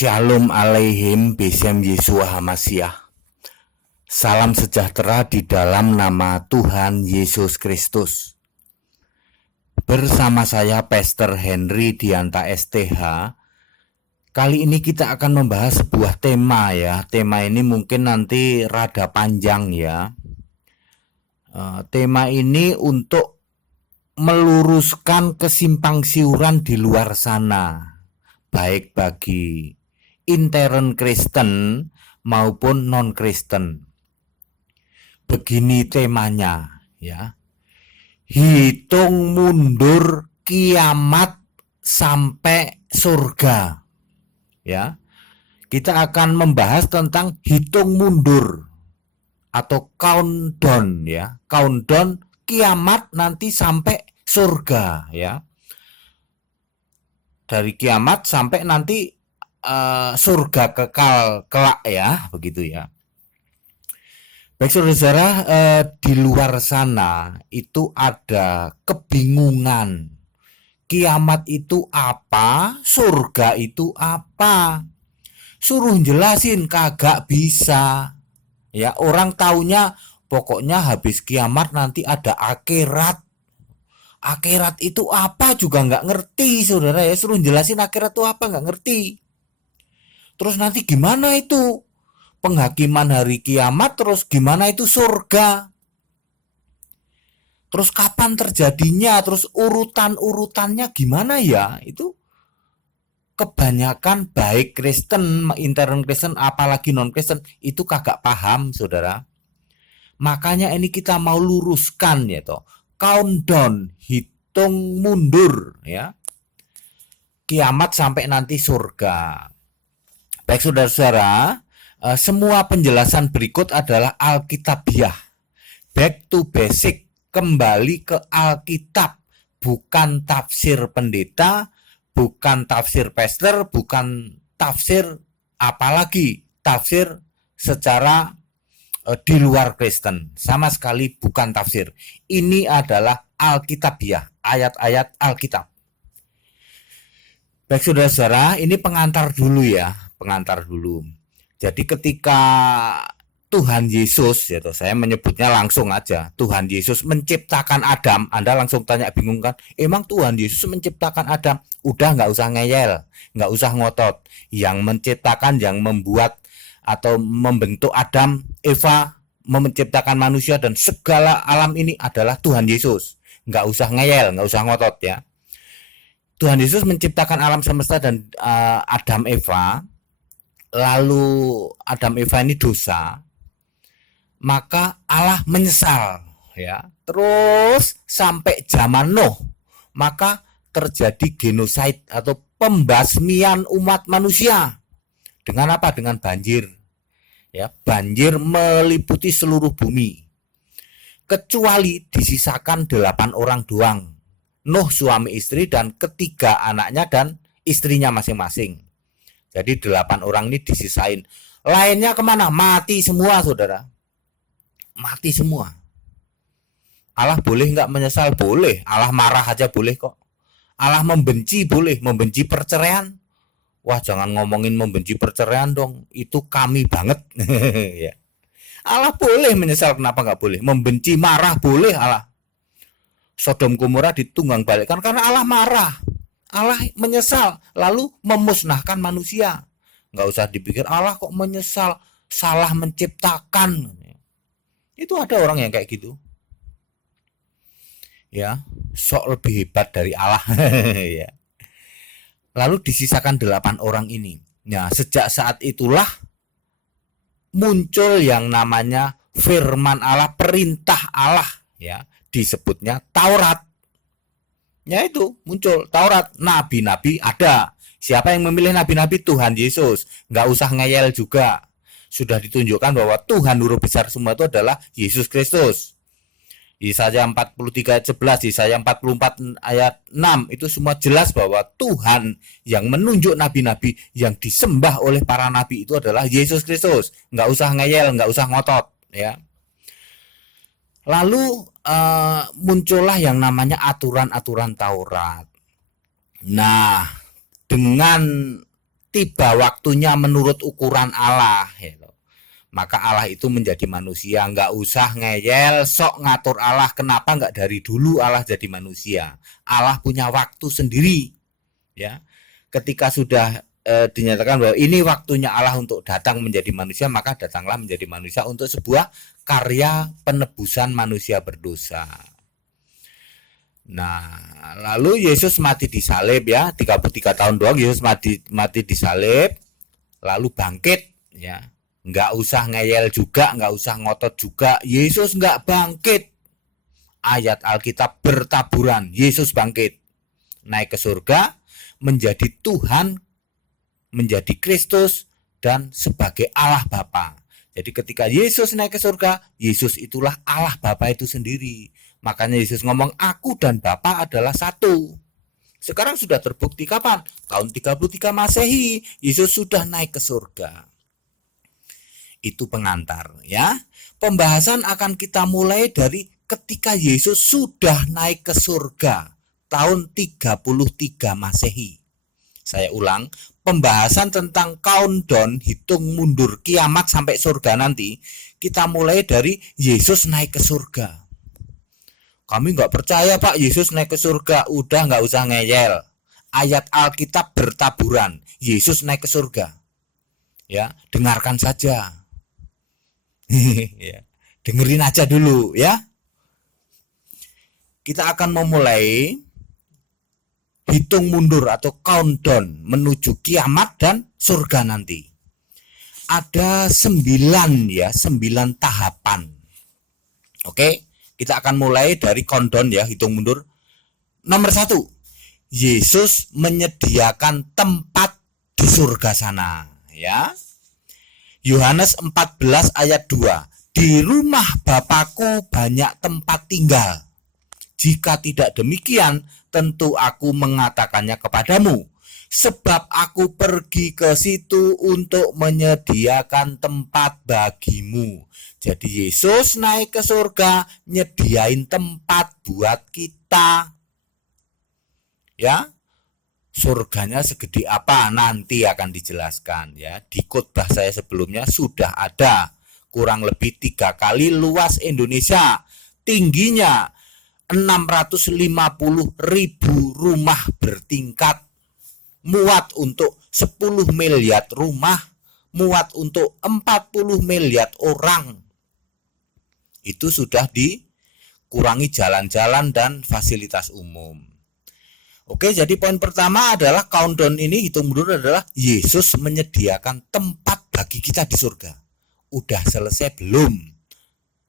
Shalom alaihim Besem Yeshua HaMashiach. Salam sejahtera di dalam nama Tuhan Yesus Kristus. Bersama saya Pastor Henry Dianta STH. Kali ini kita akan membahas sebuah tema ya. Tema ini mungkin nanti rada panjang ya. Tema ini untuk meluruskan kesimpang siuran di luar sana, baik bagi intern Kristen maupun non-Kristen. Begini temanya ya. Hitung mundur kiamat sampai surga. Ya. Kita akan membahas tentang hitung mundur atau countdown ya. Countdown kiamat nanti sampai surga ya. Dari kiamat sampai nanti surga kekal kelak ya, begitu ya. Baik saudara-saudara, di luar sana itu ada kebingungan. Kiamat itu apa? Surga itu apa? Suruh jelasin kagak bisa. Ya, orang taunya pokoknya habis kiamat nanti ada akhirat. Akhirat itu apa juga nggak ngerti saudara ya. Suruh jelasin akhirat itu apa nggak ngerti. Terus nanti gimana itu penghakiman hari kiamat, terus gimana itu surga, terus kapan terjadinya, terus urutan-urutannya gimana ya. Itu kebanyakan baik Kristen, intern Kristen apalagi non Kristen itu kagak paham saudara. Makanya ini kita mau luruskan ya toh. Countdown, hitung mundur ya. Kiamat sampai nanti surga. Baik saudara-saudara, semua penjelasan berikut adalah Alkitabiah. Back to basic, kembali ke Alkitab, bukan tafsir pendeta, bukan tafsir pastor, bukan tafsir apalagi tafsir secara di luar Kristen, sama sekali bukan tafsir. Ini adalah Alkitabiah, ayat-ayat Alkitab. Baik saudara-saudara, ini pengantar dulu ya, pengantar dulu. Jadi ketika Tuhan Yesus, ya saya menyebutnya langsung aja, Tuhan Yesus menciptakan Adam, Anda langsung tanya bingung kan, emang Tuhan Yesus menciptakan Adam? Udah nggak usah ngeyel, nggak usah ngotot. Yang menciptakan, yang membuat atau membentuk Adam, Eva, menciptakan manusia dan segala alam ini adalah Tuhan Yesus. Nggak usah ngeyel, nggak usah ngotot ya. Tuhan Yesus menciptakan alam semesta dan Adam Eva. Lalu Adam Eva ini dosa, maka Allah menyesal ya. Terus sampai zaman Nuh, maka terjadi genosid atau pembasmian umat manusia. Dengan apa? Dengan banjir. Ya, banjir meliputi seluruh bumi. Kecuali disisakan 8 orang doang. Nuh suami istri dan ketiga anaknya dan istrinya masing-masing. Jadi 8 orang ini disisain. Lainnya kemana? Mati semua saudara. Mati semua. Allah boleh nggak menyesal? Boleh. Allah marah aja boleh kok. Allah membenci boleh. Membenci perceraian. Wah jangan ngomongin membenci perceraian dong. Itu kami banget. Ya. Allah boleh menyesal, kenapa nggak boleh? Membenci, marah boleh Allah. Sodom Gomora ditunggang balikkan karena Allah marah. Allah menyesal lalu memusnahkan manusia. Nggak usah dipikir Allah kok menyesal, salah menciptakan. Itu ada orang yang kayak gitu. Ya, sok lebih hebat dari Allah. Ya. Lalu disisakan 8 orang ini. Nah, sejak saat itulah muncul yang namanya firman Allah, perintah Allah ya, disebutnya Taurat. Ya itu muncul Taurat, nabi-nabi ada. Siapa yang memilih nabi-nabi? Tuhan Yesus. Nggak usah ngeyel juga. Sudah ditunjukkan bahwa Tuhan huruf besar semua itu adalah Yesus Kristus. Yesaya 43 ayat 11, Yesaya 44 ayat 6 itu semua jelas bahwa Tuhan yang menunjuk nabi-nabi yang disembah oleh para nabi itu adalah Yesus Kristus. Nggak usah ngeyel, nggak usah ngotot ya. Lalu muncullah yang namanya aturan-aturan Taurat. Nah, dengan tiba waktunya menurut ukuran Allah, gitu. Maka Allah itu menjadi manusia. Nggak usah ngeyel, sok ngatur Allah. Kenapa nggak dari dulu Allah jadi manusia? Allah punya waktu sendiri. Ya, ketika sudah dinyatakan bahwa ini waktunya Allah untuk datang menjadi manusia, maka datanglah menjadi manusia untuk sebuah karya penebusan manusia berdosa. Nah, lalu Yesus mati disalib ya, 33 tahun doang Yesus mati disalib, lalu bangkit ya. Nggak usah ngeyel juga, nggak usah ngotot juga. Yesus nggak bangkit. Ayat Alkitab bertaburan. Yesus bangkit, naik ke surga, menjadi Tuhan, menjadi Kristus, dan sebagai Allah Bapa. Jadi ketika Yesus naik ke surga, Yesus itulah Allah Bapa itu sendiri. Makanya Yesus ngomong, aku dan Bapa adalah satu. Sekarang sudah terbukti kapan? Tahun 33 Masehi, Yesus sudah naik ke surga. Itu pengantar ya. Pembahasan akan kita mulai dari ketika Yesus sudah naik ke surga tahun 33 Masehi. Saya ulang, pembahasan tentang countdown, hitung mundur kiamat sampai surga nanti, kita mulai dari Yesus naik ke surga. Kami nggak percaya Pak Yesus naik ke surga. Udah nggak usah ngeyel. Ayat Alkitab bertaburan. Yesus naik ke surga. Ya, dengarkan saja. Ya, dengerin aja dulu ya. Kita akan memulai hitung mundur atau countdown menuju kiamat dan surga nanti. Ada 9 tahapan. Oke, kita akan mulai dari countdown ya, hitung mundur. Nomor 1, Yesus menyediakan tempat di surga sana ya. Yohanes 14 ayat 2. Di rumah Bapakku banyak tempat tinggal. Jika tidak demikian, tentu aku mengatakannya kepadamu. Sebab aku pergi ke situ untuk menyediakan tempat bagimu. Jadi Yesus naik ke surga, nyediain tempat buat kita. Ya. Surganya segede apa nanti akan dijelaskan ya. Di khotbah saya sebelumnya sudah ada, kurang lebih 3 kali luas Indonesia, tingginya 650.000 rumah bertingkat, muat untuk 10 miliar rumah, muat untuk 40 miliar orang. Itu sudah dikurangi jalan-jalan dan fasilitas umum. Oke, jadi poin pertama adalah countdown ini, hitung mundur adalah Yesus menyediakan tempat bagi kita di surga. Udah selesai belum?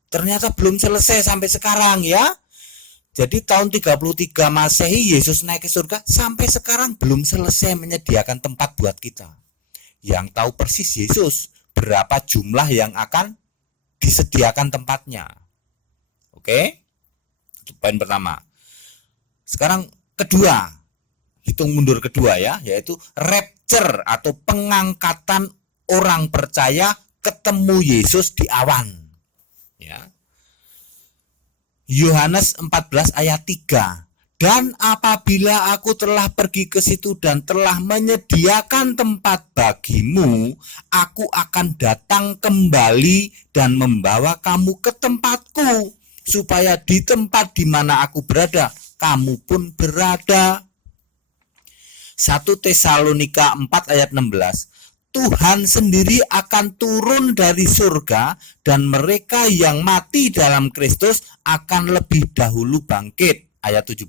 Ternyata belum selesai sampai sekarang ya. Jadi tahun 33 Masehi Yesus naik ke surga, sampai sekarang belum selesai menyediakan tempat buat kita. Yang tahu persis Yesus berapa jumlah yang akan disediakan tempatnya. Oke? Itu poin pertama. Sekarang kedua, hitung mundur kedua ya, yaitu rapture atau pengangkatan orang percaya ketemu Yesus di awan. Ya. Yohanes 14 ayat 3. Dan apabila aku telah pergi ke situ dan telah menyediakan tempat bagimu, aku akan datang kembali dan membawa kamu ke tempatku, supaya di tempat di mana aku berada, kamu pun berada. 1 Tesalonika 4 ayat 16. Tuhan sendiri akan turun dari surga dan mereka yang mati dalam Kristus akan lebih dahulu bangkit. Ayat 17.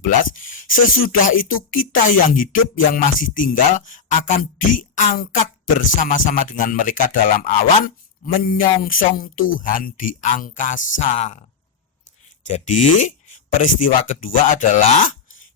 Sesudah itu kita yang hidup yang masih tinggal akan diangkat bersama-sama dengan mereka dalam awan menyongsong Tuhan di angkasa. Jadi peristiwa kedua adalah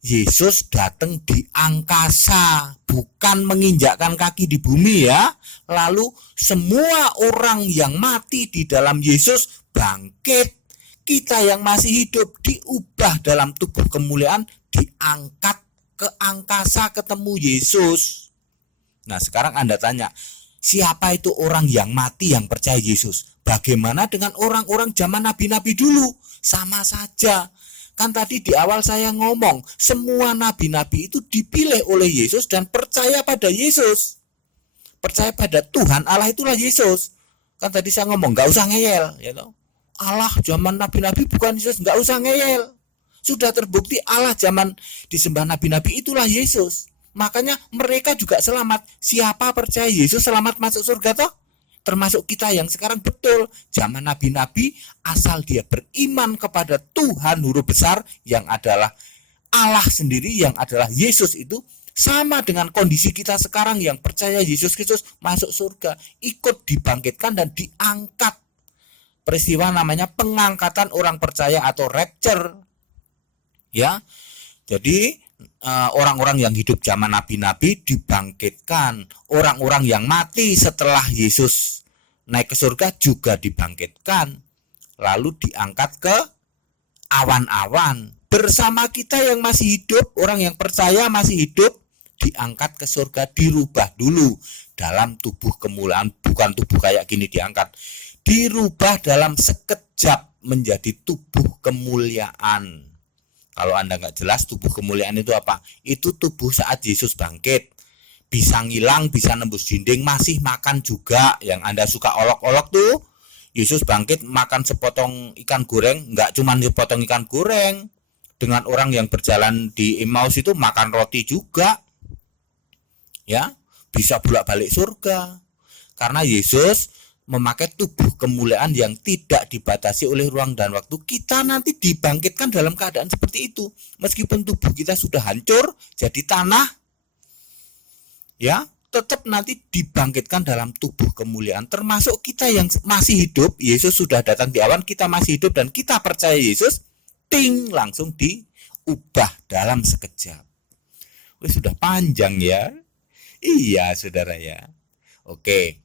Yesus datang di angkasa, bukan menginjakkan kaki di bumi ya. Lalu semua orang yang mati di dalam Yesus bangkit. Kita yang masih hidup diubah dalam tubuh kemuliaan, diangkat ke angkasa ketemu Yesus. Nah sekarang Anda tanya, siapa itu orang yang mati yang percaya Yesus? Bagaimana dengan orang-orang zaman nabi-nabi dulu? Sama saja. Kan tadi di awal saya ngomong, semua nabi-nabi itu dipilih oleh Yesus dan percaya pada Yesus. Percaya pada Tuhan Allah itulah Yesus. Kan tadi saya ngomong nggak usah ngeyel, ya toh. Allah zaman nabi-nabi bukan Yesus, nggak usah ngeyel. Sudah terbukti Allah zaman disembah nabi-nabi itulah Yesus. Makanya mereka juga selamat. Siapa percaya Yesus selamat masuk surga toh? Termasuk kita yang sekarang betul zaman nabi-nabi, asal dia beriman kepada Tuhan huruf besar yang adalah Allah sendiri, yang adalah Yesus, itu sama dengan kondisi kita sekarang yang percaya Yesus Kristus masuk surga, ikut dibangkitkan dan diangkat. Peristiwa namanya pengangkatan orang percaya atau rapture. Ya. Jadi orang-orang yang hidup zaman nabi-nabi dibangkitkan, orang-orang yang mati setelah Yesus naik ke surga juga dibangkitkan, lalu diangkat ke awan-awan bersama kita yang masih hidup. Orang yang percaya masih hidup diangkat ke surga, dirubah dulu dalam tubuh kemuliaan, bukan tubuh kayak gini diangkat, dirubah dalam sekejap menjadi tubuh kemuliaan. Kalau Anda nggak jelas tubuh kemuliaan itu apa? Itu tubuh saat Yesus bangkit. Bisa ngilang, bisa nembus dinding, masih makan juga. Yang Anda suka olok-olok tuh, Yesus bangkit makan sepotong ikan goreng, nggak cuma sepotong ikan goreng. Dengan orang yang berjalan di Emmaus itu makan roti juga. Ya, bisa bolak-balik surga. Karena Yesus memakai tubuh kemuliaan yang tidak dibatasi oleh ruang dan waktu. Kita nanti dibangkitkan dalam keadaan seperti itu. Meskipun tubuh kita sudah hancur jadi tanah, ya, tetap nanti dibangkitkan dalam tubuh kemuliaan. Termasuk kita yang masih hidup, Yesus sudah datang di awan, kita masih hidup dan kita percaya Yesus, ting, langsung diubah dalam sekejap. Sudah panjang ya. Iya, saudara ya. Oke.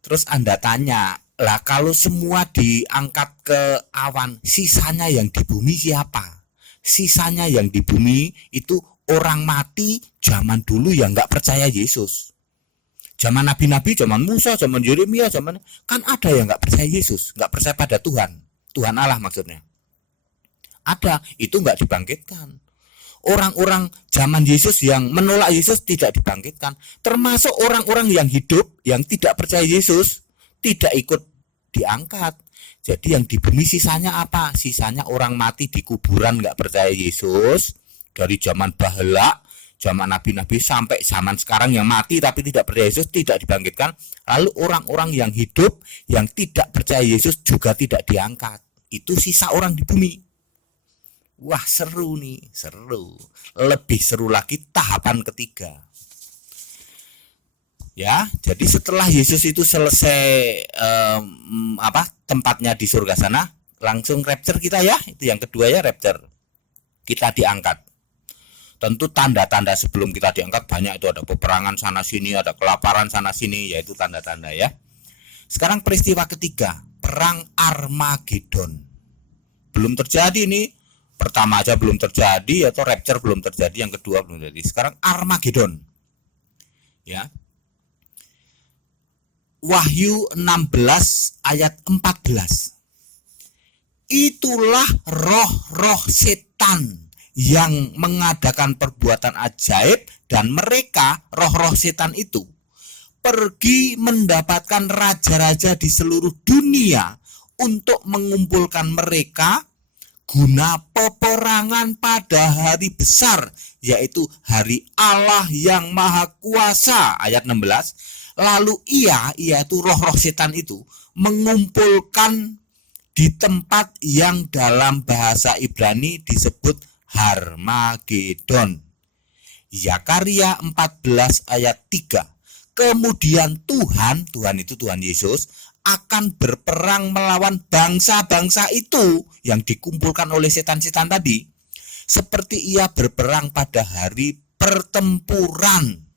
Terus Anda tanya, lah kalau semua diangkat ke awan, sisanya yang di bumi siapa? Sisanya yang di bumi itu orang mati zaman dulu yang nggak percaya Yesus. Zaman nabi-nabi, zaman Musa, zaman Yeremia, zaman kan ada yang nggak percaya Yesus, nggak percaya pada Tuhan, Tuhan Allah maksudnya. Ada, itu nggak dibangkitkan. Orang-orang zaman Yesus yang menolak Yesus tidak dibangkitkan. Termasuk orang-orang yang hidup yang tidak percaya Yesus tidak ikut diangkat. Jadi yang di bumi sisanya apa? Sisanya orang mati di kuburan nggak percaya Yesus. Dari zaman bahala, zaman nabi-nabi sampai zaman sekarang yang mati tapi tidak percaya Yesus tidak dibangkitkan. Lalu orang-orang yang hidup yang tidak percaya Yesus juga tidak diangkat. Itu sisa orang di bumi. Wah, seru nih, seru. Lebih seru lagi tahapan ketiga. Ya, jadi setelah Yesus itu selesai tempatnya di surga sana, langsung rapture kita ya. Itu yang kedua ya, rapture. Kita diangkat. Tentu tanda-tanda sebelum kita diangkat banyak, itu ada peperangan sana sini, ada kelaparan sana sini, yaitu tanda-tanda ya. Sekarang peristiwa ketiga, perang Armageddon. Belum terjadi nih. Pertama aja belum terjadi, atau rapture belum terjadi, yang kedua belum terjadi. Sekarang Armageddon. Ya. Wahyu 16 ayat 14. Itulah roh-roh setan yang mengadakan perbuatan ajaib, dan mereka, roh-roh setan itu, pergi mendapatkan raja-raja di seluruh dunia untuk mengumpulkan mereka guna peperangan pada hari besar, yaitu hari Allah yang Maha Kuasa. Ayat 16. Lalu ia itu roh-roh setan itu mengumpulkan di tempat yang dalam bahasa Ibrani disebut Harmagedon. Zakaria 14 ayat 3. Kemudian Tuhan itu Tuhan Yesus akan berperang melawan bangsa-bangsa itu yang dikumpulkan oleh setan-setan tadi, seperti ia berperang pada hari pertempuran.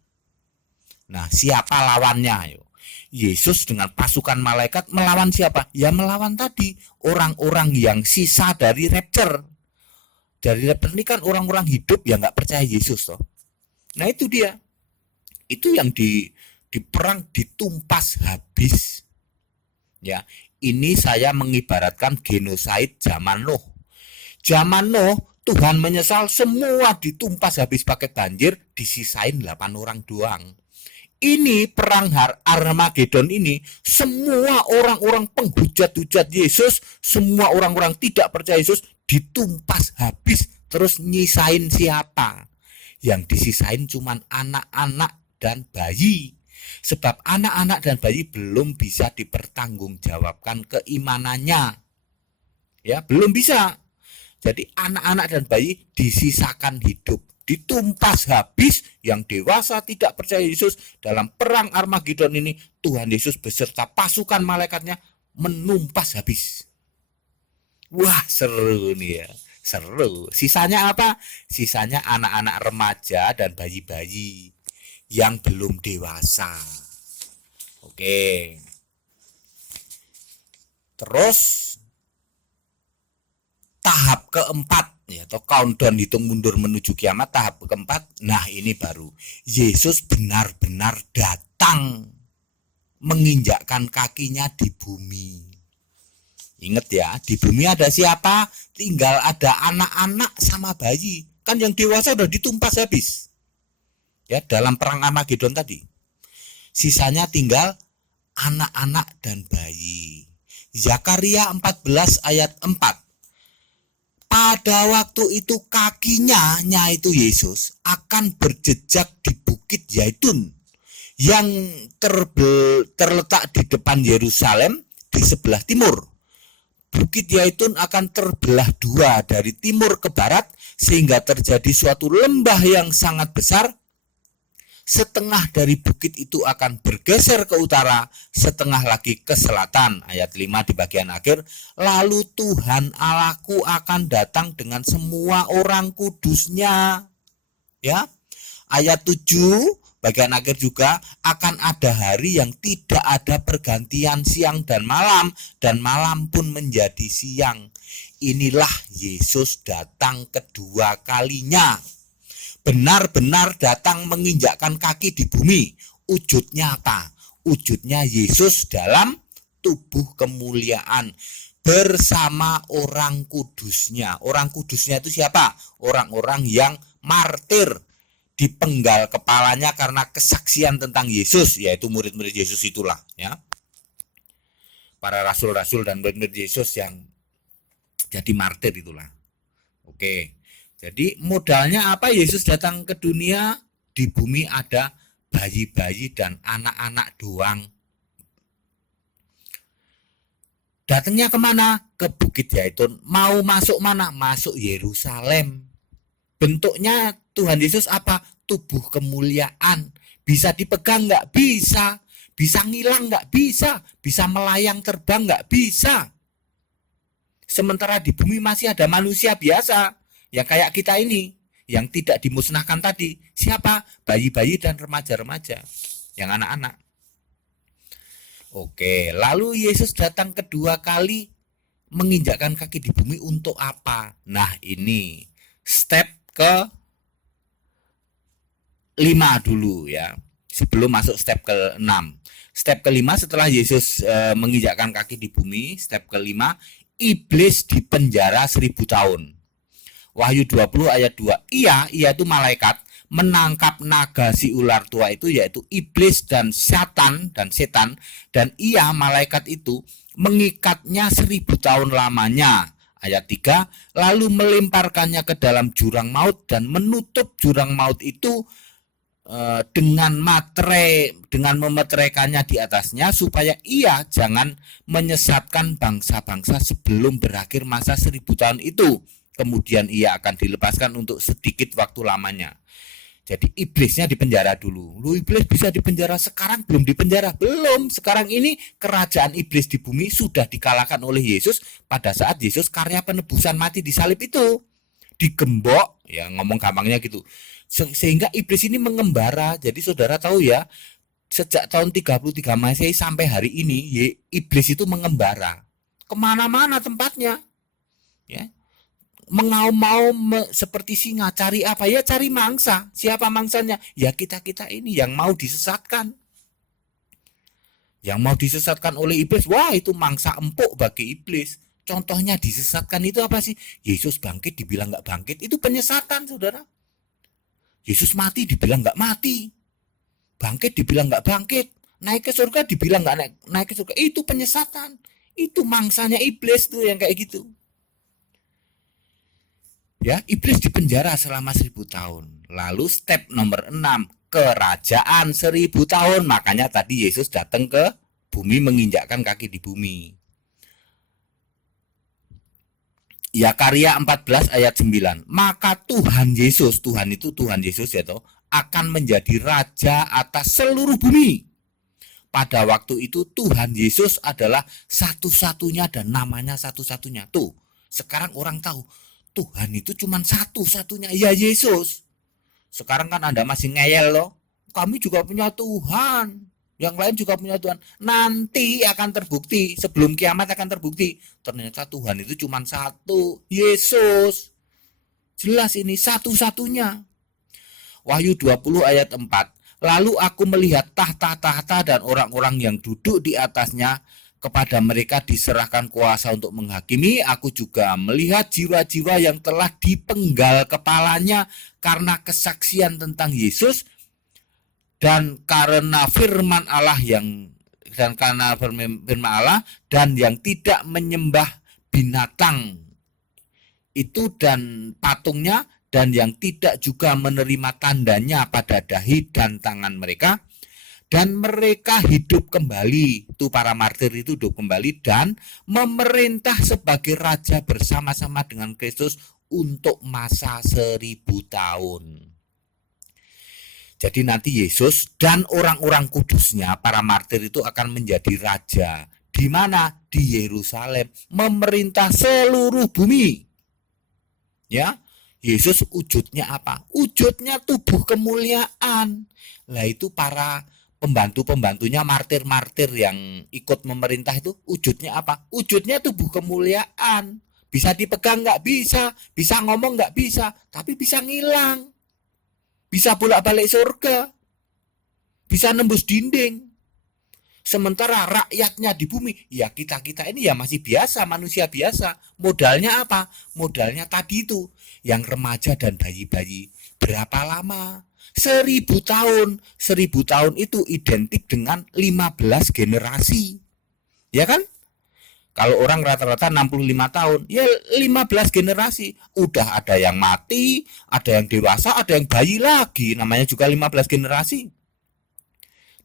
Nah, siapa lawannya? Yesus dengan pasukan malaikat melawan siapa? Ya melawan tadi orang-orang yang sisa dari rapture. Dari rapture ini kan orang-orang hidup yang nggak percaya Yesus toh. Nah itu dia. Itu yang diperang, ditumpas habis. Ya, ini saya mengibaratkan genosid zaman Nuh. Zaman Nuh, Tuhan menyesal semua ditumpas habis pakai banjir, disisain 8 orang doang. ini perang Armageddon ini, semua orang-orang penghujat-hujat Yesus, semua orang-orang tidak percaya Yesus ditumpas habis. Terus nyisain siapa? Yang disisain cuman anak-anak dan bayi. Sebab anak-anak dan bayi belum bisa dipertanggungjawabkan keimanannya. Ya, belum bisa. Jadi anak-anak dan bayi disisakan hidup, ditumpas habis. Yang dewasa tidak percaya Yesus, dalam perang Armageddon ini Tuhan Yesus beserta pasukan malaikatnya menumpas habis. Wah, seru nih ya, seru. Sisanya apa? Sisanya anak-anak remaja dan bayi-bayi yang belum dewasa. Oke. Terus tahap keempat, ya, atau countdown hitung mundur menuju kiamat, tahap keempat. Nah, ini baru Yesus benar-benar datang menginjakkan kakinya di bumi. Ingat ya, di bumi ada siapa? Tinggal ada anak-anak sama bayi. Kan yang dewasa udah ditumpas habis. Ya, dalam perang Armageddon tadi. Sisanya tinggal anak-anak dan bayi. Zakaria 14 ayat 4. Pada waktu itu kakinya, yaitu Yesus, akan berjejak di Bukit Zaitun yang terletak di depan Yerusalem di sebelah timur. Bukit Zaitun akan terbelah dua dari timur ke barat sehingga terjadi suatu lembah yang sangat besar. Setengah dari bukit itu akan bergeser ke utara, setengah lagi ke selatan. Ayat 5 di bagian akhir. Lalu Tuhan Allahku akan datang dengan semua orang kudusnya. Ya. Ayat 7 bagian akhir juga, akan ada hari yang tidak ada pergantian siang dan malam pun menjadi siang. Inilah Yesus datang kedua kalinya. Benar-benar datang menginjakkan kaki di bumi. Wujudnya apa? Wujudnya Yesus dalam tubuh kemuliaan bersama orang kudusnya. Orang kudusnya itu siapa? Orang-orang yang martir, dipenggal kepalanya karena kesaksian tentang Yesus, yaitu murid-murid Yesus itulah, ya. Para rasul-rasul dan murid-murid Yesus yang jadi martir itulah. Oke. Jadi modalnya apa? Yesus datang ke dunia, di bumi ada bayi-bayi dan anak-anak doang. Datangnya kemana? Ke Bukit Zaitun. Mau masuk mana? Masuk Yerusalem. Bentuknya Tuhan Yesus apa? Tubuh kemuliaan. Bisa dipegang nggak? Bisa. Bisa ngilang nggak? Bisa. Bisa melayang terbang nggak? Bisa. Sementara di bumi masih ada manusia biasa yang kayak kita ini, yang tidak dimusnahkan tadi. Siapa? Bayi-bayi dan remaja-remaja, yang anak-anak. Oke, lalu Yesus datang kedua kali menginjakkan kaki di bumi untuk apa? Nah, ini step ke 5 dulu ya, sebelum masuk step ke 6. Step kelima setelah Yesus menginjakkan kaki di bumi, step kelima, iblis dipenjara 1000 tahun. Wahyu 20 ayat 2. Ia itu malaikat menangkap naga si ular tua itu, yaitu iblis dan setan, dan ia malaikat itu mengikatnya 1000 tahun lamanya. Ayat 3, lalu melemparkannya ke dalam jurang maut dan menutup jurang maut itu dengan memeteraikannya di atasnya, supaya ia jangan menyesatkan bangsa-bangsa sebelum berakhir masa 1000 tahun itu. Kemudian ia akan dilepaskan untuk sedikit waktu lamanya. Jadi iblisnya dipenjara dulu. Lu iblis bisa dipenjara, sekarang belum dipenjara. Belum, sekarang ini kerajaan iblis di bumi sudah dikalahkan oleh Yesus pada saat Yesus karya penebusan mati di salib itu. Digembok, ya ngomong gampangnya gitu. Sehingga iblis ini mengembara. Jadi saudara tahu ya, sejak tahun 33 Masehi sampai hari ini, iblis itu mengembara. Kemana-mana tempatnya. Ya. Mengaum-ngaum seperti singa, cari apa? Ya cari mangsa. Siapa mangsanya? Ya kita-kita ini yang mau disesatkan. Yang mau disesatkan oleh iblis. Wah, itu mangsa empuk bagi iblis. Contohnya disesatkan itu apa sih? Yesus bangkit dibilang gak bangkit. Itu penyesatan, saudara. Yesus mati dibilang gak mati. bangkit dibilang nggak bangkit, naik ke surga dibilang nggak naik ke surga. Itu penyesatan, itu mangsanya iblis tuh yang kayak gitu. Ya, iblis dipenjara selama 1000 tahun. Lalu step nomor 6, kerajaan 1000 tahun. Makanya tadi Yesus datang ke bumi, menginjakkan kaki di bumi. Ya, Karya 14 ayat 9. Maka Tuhan Yesus, Tuhan itu Tuhan Yesus ya toh, akan menjadi raja atas seluruh bumi. Pada waktu itu Tuhan Yesus adalah satu-satunya dan namanya satu-satunya. Tuh, sekarang orang tahu Tuhan itu cuma satu-satunya, ya Yesus. Sekarang kan Anda masih ngeyel loh. Kami juga punya Tuhan. Yang lain juga punya Tuhan. Nanti akan terbukti, sebelum kiamat akan terbukti. Ternyata Tuhan itu cuma satu, Yesus. Jelas ini satu-satunya. Wahyu 20 ayat 4. Lalu aku melihat tahta-tahta dan orang-orang yang duduk di atasnya. Kepada mereka diserahkan kuasa untuk menghakimi. Aku juga melihat jiwa-jiwa yang telah dipenggal kepalanya karena kesaksian tentang Yesus dan karena firman Allah dan yang tidak menyembah binatang itu dan patungnya, dan yang tidak juga menerima tandanya pada dahi dan tangan mereka. Dan mereka hidup kembali, itu para martir itu hidup kembali dan memerintah sebagai raja bersama-sama dengan Kristus untuk masa 1000 tahun. Jadi nanti Yesus dan orang-orang kudusnya, para martir itu akan menjadi raja. Di mana? Di Yerusalem, memerintah seluruh bumi. Ya, Yesus wujudnya apa? Wujudnya tubuh kemuliaan. Lah itu para pembantu-pembantunya martir-martir yang ikut memerintah itu wujudnya apa? Wujudnya tubuh kemuliaan. Bisa dipegang nggak bisa, bisa ngomong nggak bisa, tapi bisa ngilang. Bisa bolak-balik surga, bisa nembus dinding. Sementara rakyatnya di bumi, ya kita-kita ini ya masih biasa, manusia biasa. Modalnya apa? Modalnya tadi itu, yang remaja dan bayi-bayi. Berapa lama? 1000 tahun. 1000 tahun itu identik dengan 15 generasi. Ya kan? Kalau orang rata-rata 65 tahun, ya 15 generasi. Udah ada yang mati, ada yang dewasa, ada yang bayi lagi. Namanya juga 15 generasi.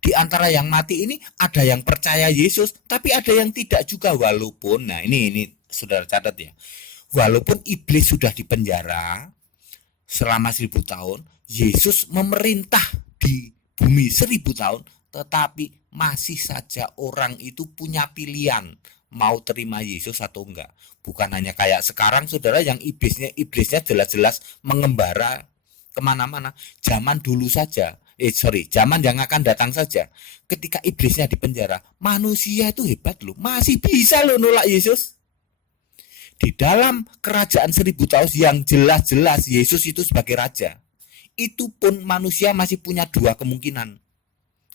Di antara yang mati ini ada yang percaya Yesus, tapi ada yang tidak juga. Walaupun, nah ini saudara catat ya. Walaupun iblis sudah dipenjara selama 1000 tahun, Yesus memerintah di bumi 1000 tahun, tetapi masih saja orang itu punya pilihan mau terima Yesus atau enggak. Bukan hanya kayak sekarang saudara yang iblisnya jelas-jelas mengembara kemana-mana. Zaman dulu saja, zaman yang akan datang saja. Ketika iblisnya di penjara, manusia itu hebat loh, masih bisa loh nolak Yesus. Di dalam kerajaan 1000 tahun yang jelas-jelas Yesus itu sebagai raja, itu pun manusia masih punya dua kemungkinan.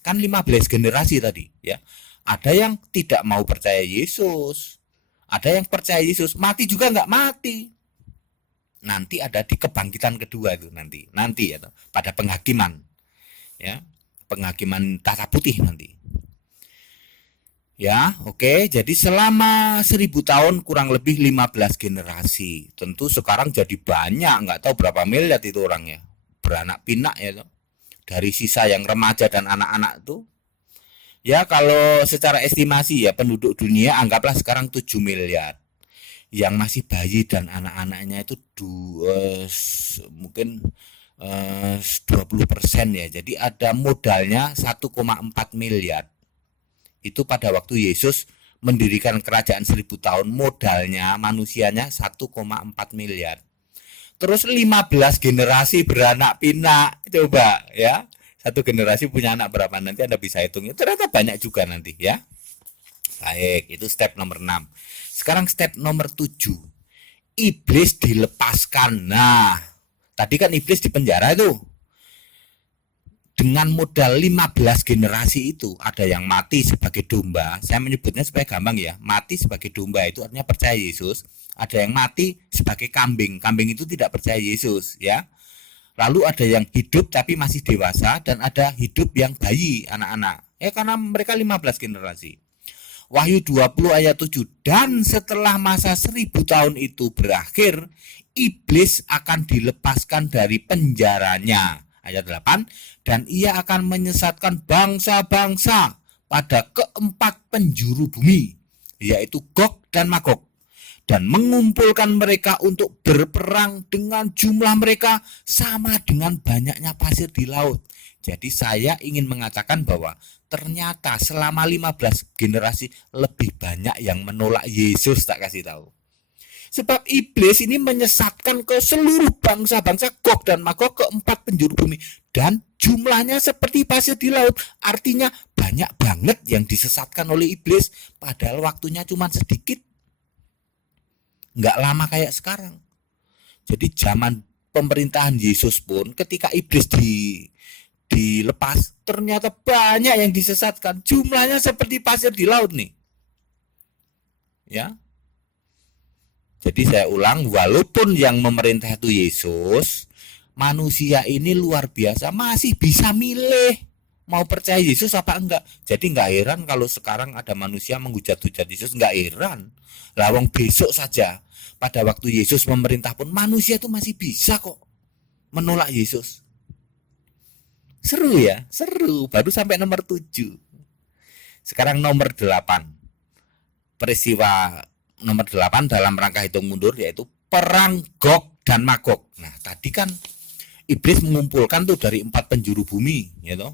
Kan 15 generasi tadi ya. Ada yang tidak mau percaya Yesus, ada yang percaya Yesus, mati juga nggak mati. Nanti ada di kebangkitan kedua itu nanti ya, pada penghakiman ya, penghakiman tata putih nanti. Ya, oke. Jadi selama 1000 tahun kurang lebih 15 generasi. Tentu sekarang jadi banyak, nggak tahu berapa miliar itu orangnya. Beranak pinak ya toh. Dari sisa yang remaja dan anak-anak itu. Ya, kalau secara estimasi ya penduduk dunia anggaplah sekarang 7 miliar. Yang masih bayi dan anak-anaknya itu mungkin 20% ya. Jadi ada modalnya 1,4 miliar. Itu pada waktu Yesus mendirikan kerajaan 1000 tahun, modalnya manusianya 1,4 miliar. Terus 15 generasi beranak pinak. Coba ya. Satu generasi punya anak berapa, nanti Anda bisa hitungnya. Ternyata banyak juga nanti ya. Baik, itu step nomor 6. Sekarang step nomor 7. Iblis dilepaskan. Nah, tadi kan iblis di penjara itu. Dengan modal 15 generasi itu, ada yang mati sebagai domba. Saya menyebutnya supaya gampang ya. Mati sebagai domba itu artinya percaya Yesus. Ada yang mati sebagai kambing. Kambing itu tidak percaya Yesus ya. Lalu ada yang hidup tapi masih dewasa, dan ada hidup yang bayi, anak-anak. Karena mereka 15 generasi. Wahyu 20 ayat 7. Dan setelah masa 1000 tahun itu berakhir, iblis akan dilepaskan dari penjaranya. Ayat 8. Dan ia akan menyesatkan bangsa-bangsa pada keempat penjuru bumi, yaitu Gog dan Magog, dan mengumpulkan mereka untuk berperang dengan jumlah mereka sama dengan banyaknya pasir di laut. Jadi saya ingin mengatakan bahwa ternyata selama 15 generasi lebih banyak yang menolak Yesus, tak kasih tahu. Sebab iblis ini menyesatkan ke seluruh bangsa-bangsa Gog dan Magog, keempat penjuru bumi, dan jumlahnya seperti pasir di laut. Artinya banyak banget yang disesatkan oleh iblis, padahal waktunya cuma sedikit. Nggak lama kayak sekarang. Jadi zaman pemerintahan Yesus pun ketika iblis dilepas, ternyata banyak yang disesatkan. Jumlahnya seperti pasir di laut nih. Ya. Jadi saya ulang, walaupun yang memerintah itu Yesus, manusia ini luar biasa masih bisa milih mau percaya Yesus apa enggak. Jadi enggak heran kalau sekarang ada manusia menghujat-hujat Yesus, enggak heran. Lawang besok saja pada waktu Yesus memerintah pun manusia itu masih bisa kok menolak Yesus. Seru ya, seru. Baru sampai nomor 7. Sekarang nomor 8. Peristiwa nomor 8 dalam rangka hitung mundur, yaitu perang Gog dan Magog. Nah, tadi kan iblis mengumpulkan tuh dari 4 penjuru bumi, gitu.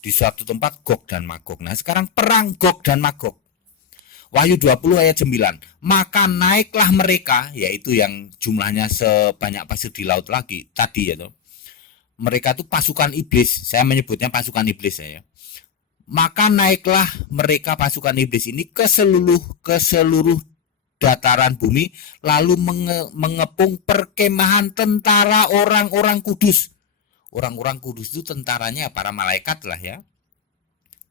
Di suatu tempat Gog dan Magog. Nah, sekarang perang Gog dan Magog. Wahyu 20 ayat 9. Maka naiklah mereka, yaitu yang jumlahnya sebanyak pasir di laut lagi tadi, ya. Mereka itu pasukan iblis. Saya menyebutnya pasukan iblis ya. Maka naiklah mereka pasukan iblis ini ke seluruh dataran bumi, lalu mengepung perkemahan tentara orang-orang kudus. Orang-orang kudus itu tentaranya para malaikat lah ya.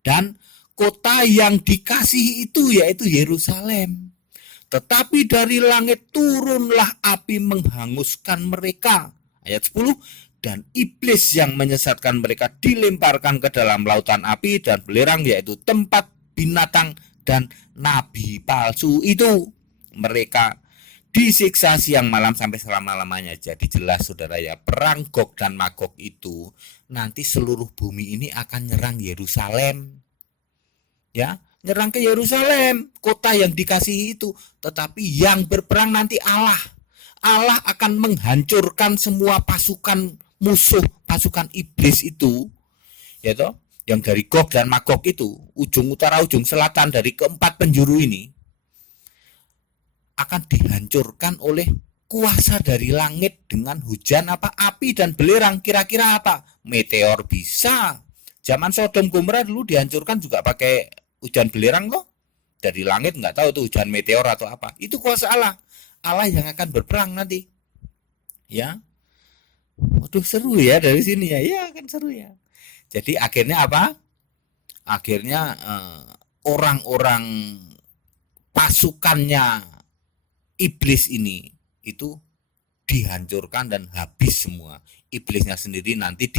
Dan kota yang dikasihi itu yaitu Yerusalem. Tetapi dari langit turunlah api menghanguskan mereka. Ayat 10. Dan iblis yang menyesatkan mereka dilemparkan ke dalam lautan api dan belerang, yaitu tempat binatang dan nabi palsu itu. Mereka disiksa siang malam sampai selama-lamanya. Jadi jelas saudara ya, perang Gog dan Magog itu nanti seluruh bumi ini akan nyerang Yerusalem. Ya, nyerang ke Yerusalem, kota yang dikasihi itu. Tetapi yang berperang nanti Allah. Allah akan menghancurkan semua pasukan musuh, pasukan iblis itu, ya toh, yang dari Gog dan Magog itu, ujung utara, ujung selatan dari keempat penjuru ini akan dihancurkan oleh kuasa dari langit dengan hujan apa, api dan belerang. Kira-kira apa? Meteor bisa. Zaman Sodom Gomora dulu dihancurkan juga pakai hujan belerang kok. Dari langit nggak tahu tuh hujan meteor atau apa. Itu kuasa Allah. Allah yang akan berperang nanti. Ya. Waduh, seru ya dari sini ya. Ya kan seru ya. Jadi akhirnya apa? Akhirnya orang-orang pasukannya iblis ini itu dihancurkan dan habis semua. Iblisnya sendiri nanti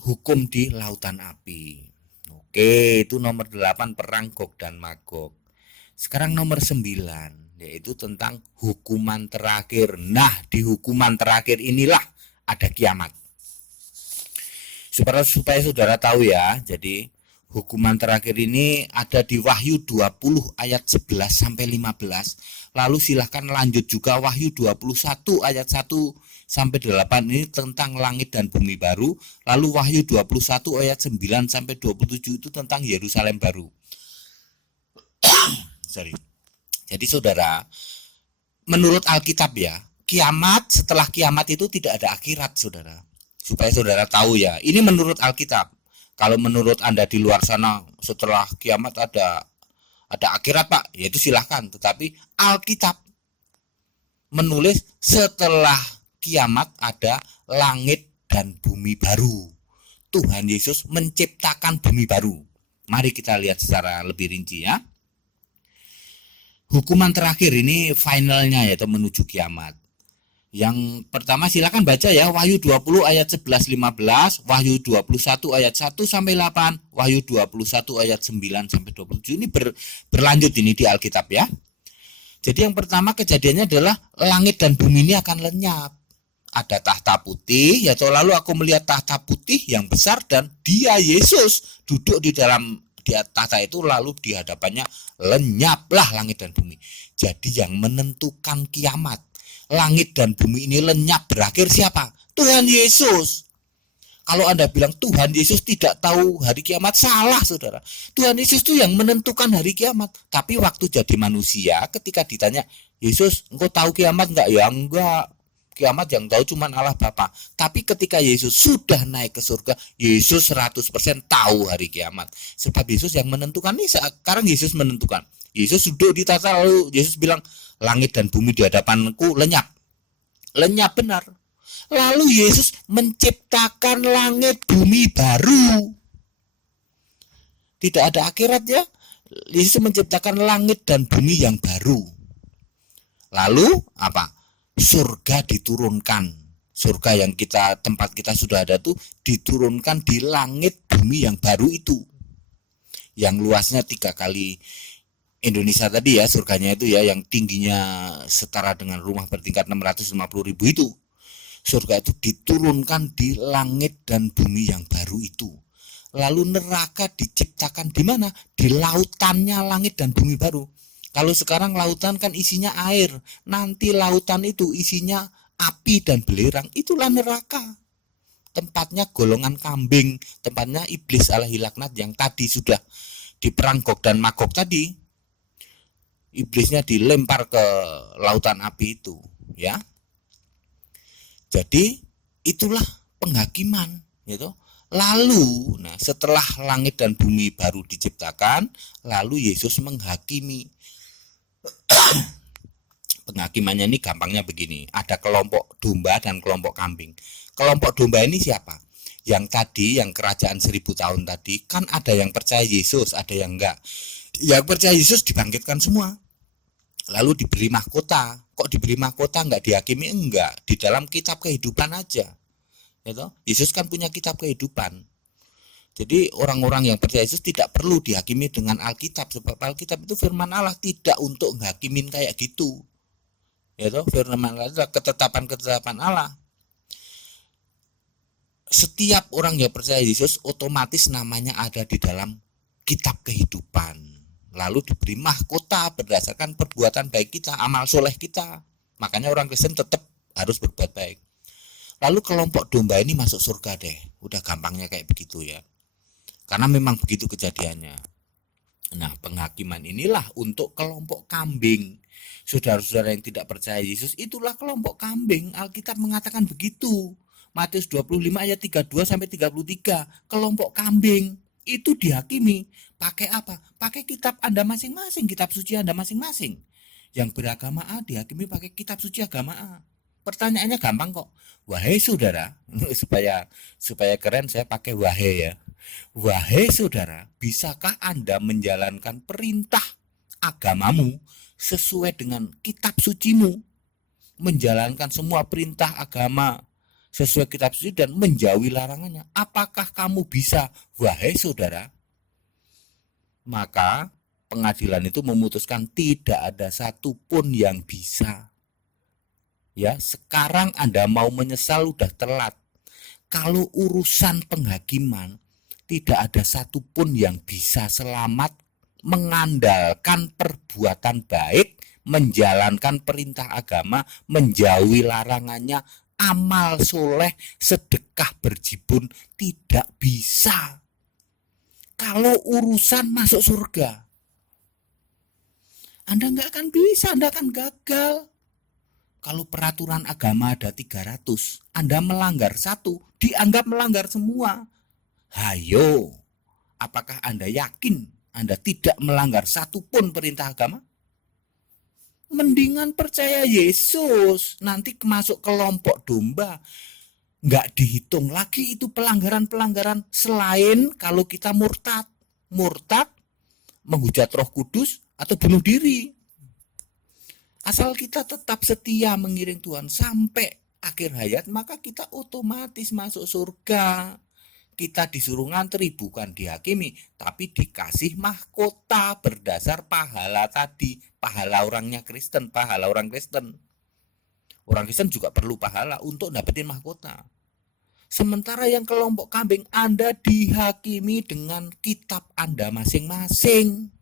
dihukum di lautan api. Oke, itu nomor 8 perang Gog dan Magog. Sekarang nomor 9, yaitu tentang hukuman terakhir. Nah, di hukuman terakhir inilah ada kiamat. Supaya saudara tahu ya, jadi hukuman terakhir ini ada di Wahyu 20 ayat 11 sampai 15. Lalu silahkan lanjut juga Wahyu 21 ayat 1 sampai 8 ini tentang langit dan bumi baru. Lalu Wahyu 21 ayat 9 sampai 27 itu tentang Yerusalem baru. Sorry. Jadi saudara, menurut Alkitab ya, kiamat, setelah kiamat itu tidak ada akhirat, saudara. Supaya saudara tahu ya, ini menurut Alkitab. Kalau menurut Anda di luar sana setelah kiamat ada akhirat, Pak, ya itu silahkan. Tetapi Alkitab menulis setelah kiamat ada langit dan bumi baru. Tuhan Yesus menciptakan bumi baru. Mari kita lihat secara lebih rinci ya. Hukuman terakhir ini finalnya yaitu menuju kiamat. Yang pertama silakan baca ya, Wahyu 20 ayat 11-15, Wahyu 21 ayat 1 sampai 8, Wahyu 21 ayat 9 sampai 27. Ini berlanjut ini di Alkitab ya. Jadi yang pertama kejadiannya adalah langit dan bumi ini akan lenyap. Ada tahta putih, ya toh, lalu aku melihat tahta putih yang besar dan Dia Yesus duduk di dalam tahta itu, lalu di hadapannya lenyaplah langit dan bumi. Jadi yang menentukan kiamat, langit dan bumi ini lenyap berakhir siapa? Tuhan Yesus. Kalau Anda bilang Tuhan Yesus tidak tahu hari kiamat, salah saudara. Tuhan Yesus itu yang menentukan hari kiamat. Tapi waktu jadi manusia, ketika ditanya, Yesus engkau tahu kiamat enggak? Ya enggak. Kiamat yang tahu cuma Allah Bapa. Tapi ketika Yesus sudah naik ke surga, Yesus 100% tahu hari kiamat. Sebab Yesus yang menentukan. Nih sekarang Yesus menentukan. Yesus duduk di tahta, lalu Yesus bilang, langit dan bumi di hadapanku lenyap. Lenyap benar. Lalu Yesus menciptakan langit bumi baru. Tidak ada akhirat ya. Yesus menciptakan langit dan bumi yang baru. Lalu apa? Surga diturunkan. Surga yang tempat kita sudah ada tuh diturunkan di langit bumi yang baru itu. Yang luasnya 3 kali Indonesia tadi ya, surganya itu ya, yang tingginya setara dengan rumah bertingkat 650.000 itu. Surga itu diturunkan di langit dan bumi yang baru itu. Lalu neraka diciptakan di mana? Di lautannya langit dan bumi baru. Kalau sekarang lautan kan isinya air, nanti lautan itu isinya api dan belerang, itulah neraka. Tempatnya golongan kambing, tempatnya iblis alaihi laknat yang tadi sudah diperang Gog dan Magog tadi. Iblisnya dilempar ke lautan api itu, ya. Jadi itulah penghakiman, gitu. Lalu, setelah langit dan bumi baru diciptakan, lalu Yesus menghakimi. Penghakimannya ini gampangnya begini, ada kelompok domba dan kelompok kambing. Kelompok domba ini siapa? Yang tadi, yang kerajaan 1000 tahun tadi, kan ada yang percaya Yesus, ada yang enggak. Yang percaya Yesus dibangkitkan semua. Lalu diberi mahkota. Kok diberi mahkota, enggak dihakimi? Enggak, di dalam kitab kehidupan aja. Yesus kan punya kitab kehidupan. Jadi orang-orang yang percaya Yesus tidak perlu dihakimi dengan Alkitab, sebab Alkitab itu firman Allah, tidak untuk menghakimin kayak gitu. Firman Allah itu ketetapan-ketetapan Allah. Setiap orang yang percaya Yesus otomatis namanya ada di dalam kitab kehidupan. Lalu diberi mahkota berdasarkan perbuatan baik kita, amal soleh kita. Makanya orang Kristen tetap harus berbuat baik. Lalu kelompok domba ini masuk surga deh. Udah gampangnya kayak begitu ya. Karena memang begitu kejadiannya. Nah, penghakiman inilah untuk kelompok kambing. Saudara-saudara yang tidak percaya Yesus, itulah kelompok kambing. Alkitab mengatakan begitu. Matius 25 ayat 32 sampai 33. Kelompok kambing itu dihakimi pakai apa? Pakai kitab Anda masing-masing, kitab suci Anda masing-masing. Yang beragama A dihakimi pakai kitab suci agama A. Pertanyaannya gampang kok. Wahai saudara, supaya keren saya pakai wahai ya. Wahai saudara, bisakah Anda menjalankan perintah agamamu sesuai dengan kitab sucimu? Menjalankan semua perintah agama sesuai kitab suci dan menjauhi larangannya. Apakah kamu bisa, wahai saudara? Maka pengadilan itu memutuskan tidak ada satupun yang bisa. Ya, sekarang Anda mau menyesal udah telat. Kalau urusan penghakiman, tidak ada satupun yang bisa selamat mengandalkan perbuatan baik, menjalankan perintah agama, menjauhi larangannya, amal soleh, sedekah berjibun, tidak bisa. Kalau urusan masuk surga, Anda nggak akan bisa, Anda akan gagal. Kalau peraturan agama ada 300, Anda melanggar satu, dianggap melanggar semua. Hayo, apakah Anda yakin Anda tidak melanggar satupun perintah agama? Mendingan percaya Yesus, nanti masuk kelompok domba. Nggak dihitung lagi itu pelanggaran-pelanggaran selain kalau kita murtad. Murtad, menghujat Roh Kudus, atau bunuh diri. Asal kita tetap setia mengiring Tuhan sampai akhir hayat, maka kita otomatis masuk surga. Kita disuruh ngantri, bukan dihakimi, tapi dikasih mahkota berdasar pahala tadi. Pahala orangnya Kristen, pahala orang Kristen. Orang Kristen juga perlu pahala untuk dapetin mahkota. Sementara yang kelompok kambing, Anda dihakimi dengan kitab Anda masing-masing.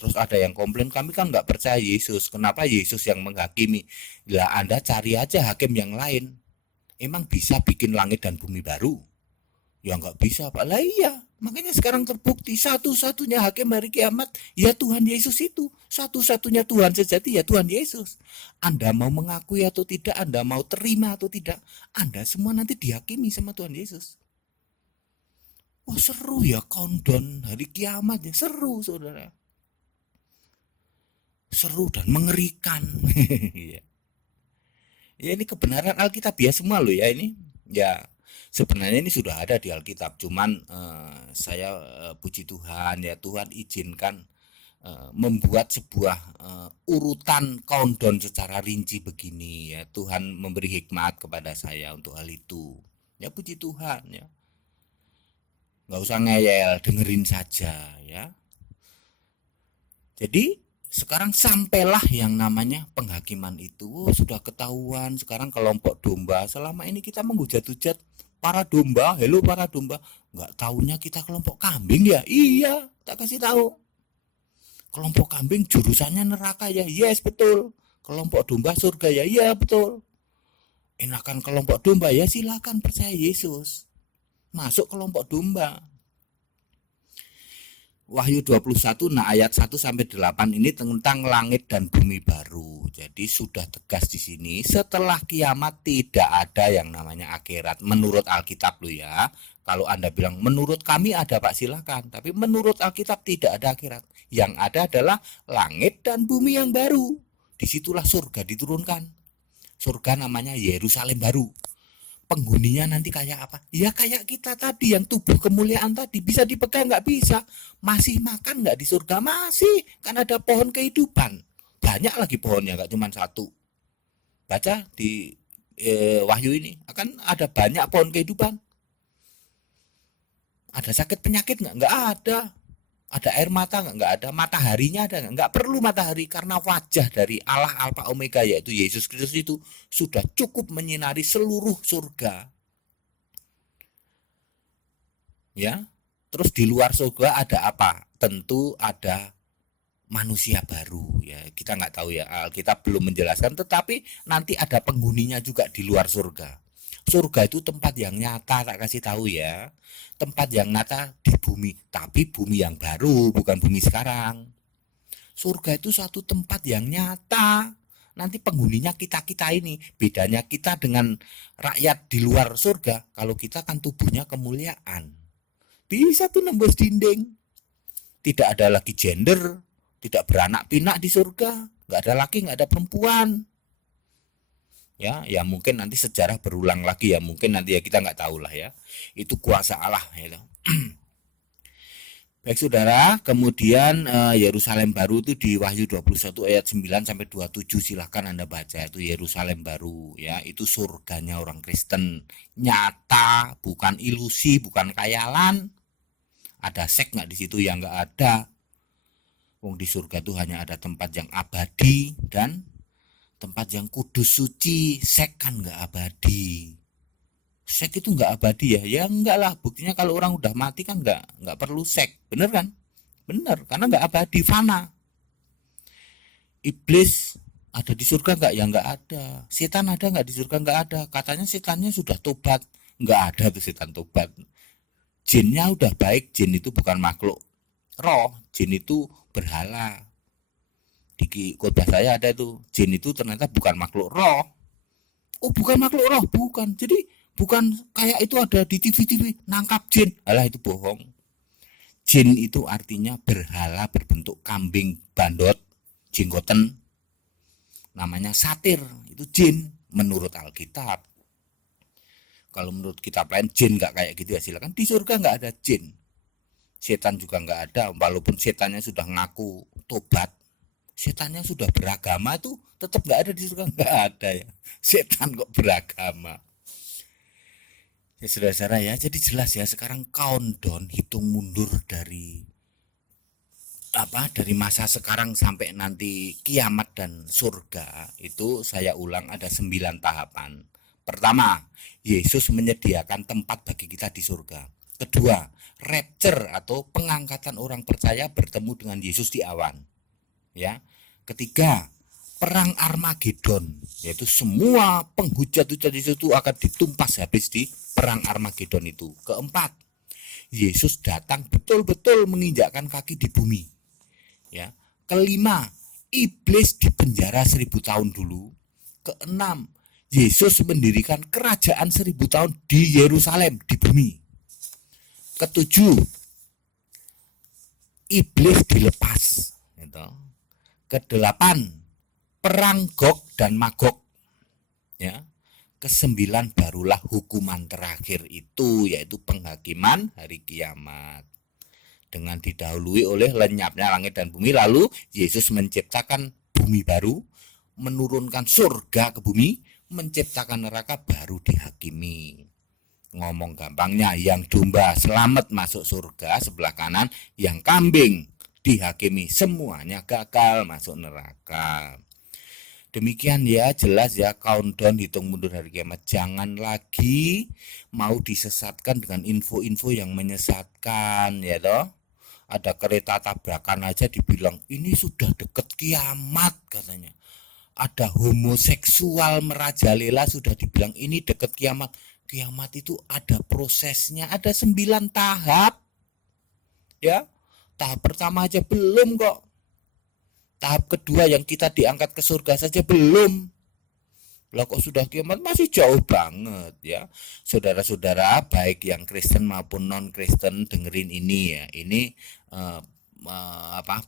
Terus ada yang komplain, kami kan nggak percaya Yesus, kenapa Yesus yang menghakimi? Lah Anda cari aja hakim yang lain. Emang bisa bikin langit dan bumi baru? Ya nggak bisa Pak. Lah iya, makanya sekarang terbukti satu-satunya hakim hari kiamat ya Tuhan Yesus itu. Satu-satunya Tuhan sejati ya Tuhan Yesus. Anda mau mengakui atau tidak, Anda mau terima atau tidak, Anda semua nanti dihakimi sama Tuhan Yesus. Wah seru ya countdown hari kiamat ya, seru saudara. Seru dan mengerikan. Ya ini kebenaran Alkitab ya semua loh ya ini. Ya sebenarnya ini sudah ada di Alkitab, cuman saya puji Tuhan ya, Tuhan izinkan membuat sebuah urutan countdown secara rinci begini ya. Tuhan memberi hikmat kepada saya untuk hal itu. Ya puji Tuhan ya. Nggak usah ngeyel, dengerin saja ya. Jadi sekarang sampailah yang namanya penghakiman itu. Sudah ketahuan sekarang kelompok domba. Selama ini kita menghujat-hujat para domba, hello para domba, nggak taunya kita kelompok kambing ya. Iya, tak kasih tahu. Kelompok kambing jurusannya neraka ya. Yes, betul. Kelompok domba surga ya. Iya, betul. Enakan kelompok domba ya, silakan percaya Yesus. Masuk kelompok domba. Wahyu 21 ayat 1 sampai 8 ini tentang langit dan bumi baru. Jadi sudah tegas di sini, setelah kiamat tidak ada yang namanya akhirat menurut Alkitab lo ya. Kalau Anda bilang menurut kami ada Pak silakan, tapi menurut Alkitab tidak ada akhirat. Yang ada adalah langit dan bumi yang baru. Disitulah surga diturunkan. Surga namanya Yerusalem baru. Penghuninya nanti kayak apa? Ya kayak kita tadi yang tubuh kemuliaan tadi, bisa dipegang nggak bisa? Masih makan nggak di surga? Masih, kan ada pohon kehidupan. Banyak lagi pohonnya, nggak cuma satu. Baca di Wahyu ini, akan ada banyak pohon kehidupan. Ada sakit penyakit nggak? Nggak ada. Ada air mata nggak ada. Mataharinya ada nggak perlu matahari, karena wajah dari Allah Alfa Omega yaitu Yesus Kristus itu sudah cukup menyinari seluruh surga ya. Terus di luar surga ada apa? Tentu ada manusia baru ya, kita nggak tahu ya, Alkitab belum menjelaskan, tetapi nanti ada penghuninya juga di luar surga. Surga itu tempat yang nyata, tak kasih tahu ya, tempat yang nyata di bumi, tapi bumi yang baru, bukan bumi sekarang. Surga itu suatu tempat yang nyata. Nanti penghuninya kita-kita ini. Bedanya kita dengan rakyat di luar surga, kalau kita kan tubuhnya kemuliaan. Bisa tuh nembus dinding. Tidak ada lagi gender, tidak beranak pinak di surga, nggak ada laki, nggak ada perempuan. Ya mungkin nanti sejarah berulang lagi ya, mungkin nanti ya, kita nggak tahu lah ya. Itu kuasa Allah ya. Baik saudara, kemudian Yerusalem baru itu di Wahyu 21 ayat 9 sampai 27, silahkan Anda baca. Itu Yerusalem baru ya, itu surganya orang Kristen, nyata, bukan ilusi, bukan khayalan. Ada seks nggak di situ? Ya nggak ada. Wong di surga itu hanya ada tempat yang abadi dan tempat yang kudus suci. Seks kan nggak abadi. Seks itu nggak abadi ya? Ya enggak lah. Buktinya kalau orang udah mati kan nggak perlu seks, bener kan? Bener, karena nggak abadi, fana. Iblis ada di surga nggak? Ya nggak ada. Setan ada nggak di surga? Nggak ada. Katanya setannya sudah tobat, nggak ada tuh setan tobat. Jinnya udah baik. Jin itu bukan makhluk roh, jin itu berhala. Di khotbah saya ada itu, jin itu ternyata bukan makhluk roh. Oh bukan makhluk roh, bukan. Jadi bukan kayak itu ada di TV-TV nangkap jin. Alah itu bohong. Jin itu artinya berhala berbentuk kambing bandot, jenggoten. Namanya satir, itu jin menurut Alkitab. Kalau menurut kitab lain jin nggak kayak gitu ya, silakan. Di surga nggak ada jin. Setan juga nggak ada, walaupun setannya sudah ngaku tobat. Setannya sudah beragama tuh tetap nggak ada di surga, nggak ada ya. Setan kok beragama. Ya saudara-saudara ya, jadi jelas ya sekarang countdown, hitung mundur dari dari masa sekarang sampai nanti kiamat dan surga itu saya ulang ada 9 tahapan. Pertama, Yesus menyediakan tempat bagi kita di surga. Kedua, rapture atau pengangkatan orang percaya bertemu dengan Yesus di awan. Ya. Ketiga, perang Armageddon, yaitu semua penghujat-hujat itu akan ditumpas habis di perang Armageddon itu. Keempat, Yesus datang betul-betul menginjakkan kaki di bumi. Ya. Kelima, iblis dipenjara 1000 tahun dulu. Keenam, Yesus mendirikan kerajaan 1000 tahun di Yerusalem, di bumi. Ketujuh, iblis dilepas. Gitu. Kedelapan, perang Gog dan Magog. Ya. Kesembilan, barulah hukuman terakhir itu, yaitu penghakiman hari kiamat. Dengan didahului oleh lenyapnya langit dan bumi, lalu Yesus menciptakan bumi baru, menurunkan surga ke bumi, menciptakan neraka baru dihakimi. Ngomong gampangnya, yang domba selamat masuk surga sebelah kanan, yang kambing dihakimi semuanya gagal masuk neraka. Demikian ya, jelas ya, countdown hitung mundur hari kiamat. Jangan lagi mau disesatkan dengan info-info yang menyesatkan ya toh. Ada kereta tabrakan aja dibilang ini sudah deket kiamat katanya. Ada homoseksual merajalela sudah dibilang ini deket kiamat. Kiamat itu ada prosesnya, ada 9 tahap. Ya, tahap pertama aja belum kok. Tahap kedua yang kita diangkat ke surga saja belum. Lah kok sudah kiamat, masih jauh banget ya. Saudara-saudara baik yang Kristen maupun non Kristen dengerin ini ya. Ini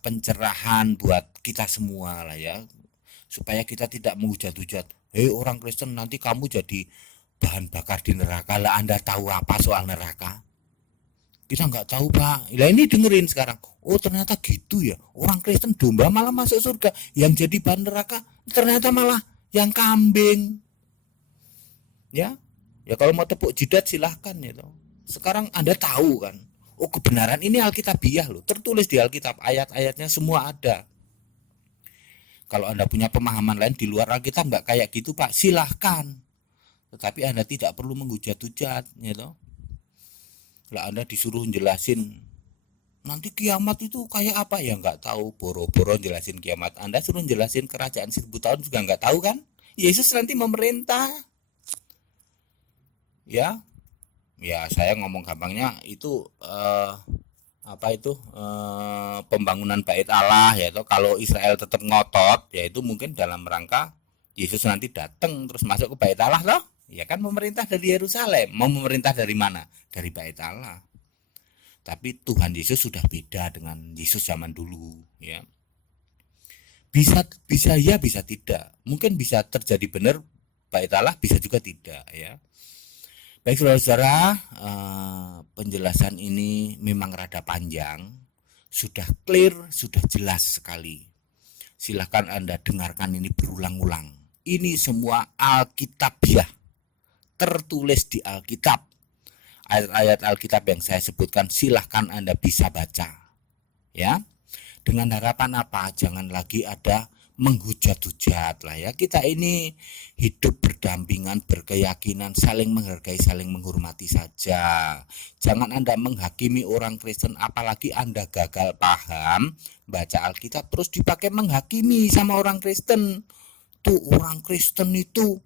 pencerahan buat kita semua lah ya. Supaya kita tidak menghujat-hujat. Hei orang Kristen, nanti kamu jadi bahan bakar di neraka. Lah Anda tahu apa soal neraka? Kita nggak tahu Pak. Lah ini dengerin sekarang. Oh ternyata gitu ya. Orang Kristen domba malah masuk surga. Yang jadi bahan neraka ternyata malah yang kambing. Ya kalau mau tepuk jidat silahkan ya. Sekarang Anda tahu kan. Oh kebenaran ini Alkitabiah loh. Tertulis di Alkitab, ayat-ayatnya semua ada. Kalau Anda punya pemahaman lain di luar Alkitab nggak kayak gitu Pak, silahkan. Tetapi Anda tidak perlu menghujat-hujat ya toh. Lah Anda disuruh jelasin nanti kiamat itu kayak apa ya nggak tahu, boro-boro jelasin kiamat. Anda suruh jelasin kerajaan 1000 tahun juga nggak tahu kan? Yesus nanti memerintah. Ya saya ngomong gampangnya itu pembangunan bait Allah ya toh. Kalau Israel tetap ngotot ya itu mungkin dalam rangka Yesus nanti datang terus masuk ke bait Allah loh. Ya kan memerintah dari Yerusalem. Mau memerintah dari mana? Dari bait Allah. Tapi Tuhan Yesus sudah beda dengan Yesus zaman dulu ya. Bisa ya, bisa tidak. Mungkin bisa terjadi benar bait Allah, bisa juga tidak ya. Baik saudara-saudara, penjelasan ini memang rada panjang, sudah clear, sudah jelas sekali. Silahkan Anda dengarkan ini berulang-ulang. Ini semua Alkitabiah, tertulis di Alkitab. Ayat-ayat Alkitab yang saya sebutkan silahkan Anda bisa baca. Ya, dengan harapan apa? Jangan lagi ada menghujat-hujat lah ya. Kita ini hidup berdampingan, berkeyakinan, saling menghargai, saling menghormati saja. Jangan Anda menghakimi orang Kristen, apalagi Anda gagal paham baca Alkitab terus dipakai menghakimi sama orang Kristen. Tuh orang Kristen itu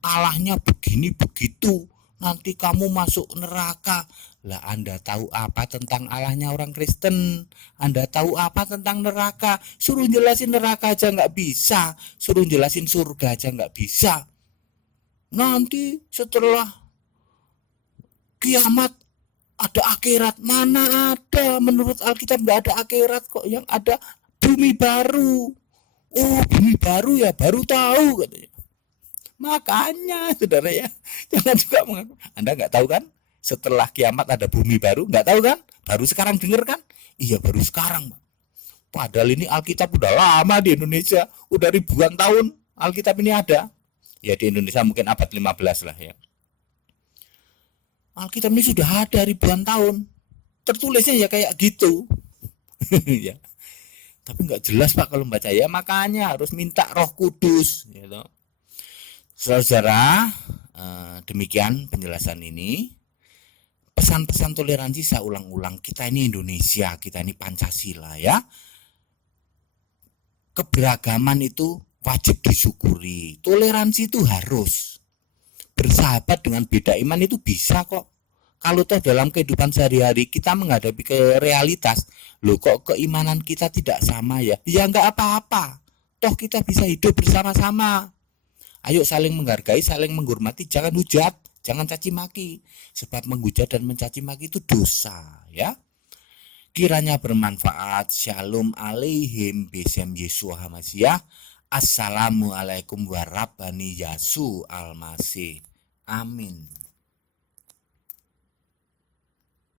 Allahnya begini begitu, nanti kamu masuk neraka. Lah Anda tahu apa tentang Allahnya orang Kristen? Anda tahu apa tentang neraka? Suruh jelasin neraka aja nggak bisa, suruh jelasin surga aja nggak bisa. Nanti setelah kiamat ada akhirat, mana ada? Menurut Alkitab nggak ada akhirat kok, yang ada bumi baru. Oh bumi baru ya, baru tahu katanya. Makanya saudara ya, jangan juga mengaku. Anda nggak tahu kan? Setelah kiamat ada bumi baru, nggak tahu kan? Baru sekarang dengar kan? Iya baru sekarang. Padahal ini Alkitab udah lama di Indonesia, udah ribuan tahun Alkitab ini ada. Ya di Indonesia mungkin abad 15 lah ya. Alkitab ini sudah ada ribuan tahun. Tertulisnya ya kayak gitu. Ya. Tapi nggak jelas Pak kalau baca, ya makanya harus minta Roh Kudus gitu. Saudara, demikian penjelasan ini. Pesan-pesan toleransi saya ulang-ulang, kita ini Indonesia, kita ini Pancasila ya. Keberagaman itu wajib disyukuri. Toleransi itu harus. Bersahabat dengan beda iman itu bisa kok. Kalau toh dalam kehidupan sehari-hari kita menghadapi ke realitas, loh kok keimanan kita tidak sama ya? Ya enggak apa-apa. Toh kita bisa hidup bersama-sama. Ayo saling menghargai, saling menghormati, jangan hujat, jangan caci maki. Sebab menghujat dan mencaci maki itu dosa, ya. Kiranya bermanfaat. Shalom alaihim besem Yesus Hamasiah. Assalamualaikum warahmatullahi wabarakatuh. Amin.